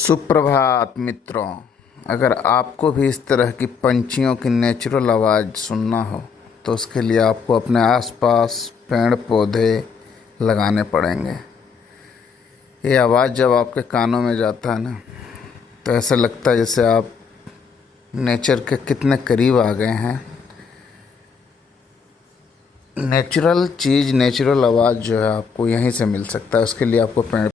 सुप्रभात मित्रों। अगर आपको भी इस तरह की पंछियों की नेचुरल आवाज़ सुनना हो तो उसके लिए आपको अपने आसपास पेड़ पौधे लगाने पड़ेंगे। ये आवाज़ जब आपके कानों में जाता है ना, तो ऐसा लगता है जैसे आप नेचर के कितने करीब आ गए हैं। नेचुरल चीज़, नेचुरल आवाज़ जो है आपको यहीं से मिल सकता है। उसके लिए आपको पेड़